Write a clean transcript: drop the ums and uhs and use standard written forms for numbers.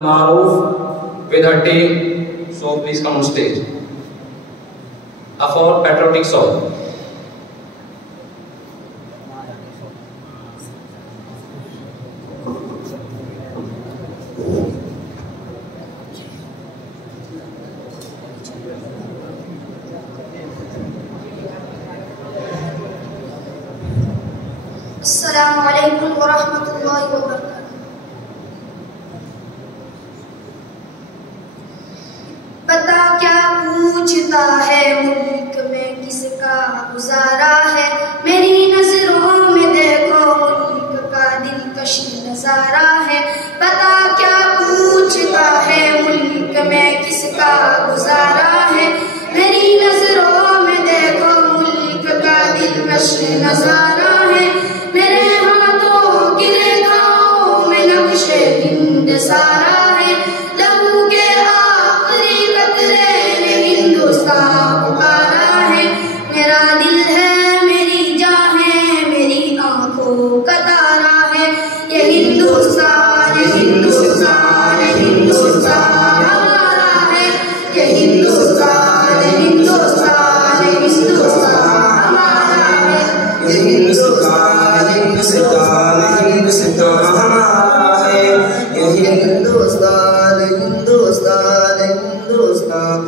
Maruf with her team, so please come on stage. For patriotic song. Assalamualaikum warahmatullahi wabarakatuh. पता क्या पूछता है मुल्क में किसका गुजारा है, मेरी नजरों में देखो मुल्क का दिलकश नजारा है। पता क्या पूछता है मुल्क में किसका गुजारा है, मेरी नजरों में देखो मुल्क का दिलकश नजारा है। मेरे हाथों की रेखाओं में नक्शे हिंद सारा है, लहू के आखिरी कतरे ने हिंदुस्तान पुकारा है। मेरा दिल है, मेरी जान है, मेरी आंखों का तारा है। ये हिंदुस्तान, ये हिंदुस्तान, ये हिंदुस्तान हमारा है। ये हिंदुस्तान, ये हिंदुस्तान, ये हिंदुस्तान हमारा है। ये हिंदुस्तान, हिंदुस्तान, हिंदुस्तान हमारा है। ये हिंदुस्तान, हिंदुस्तान, हिंदुस्तान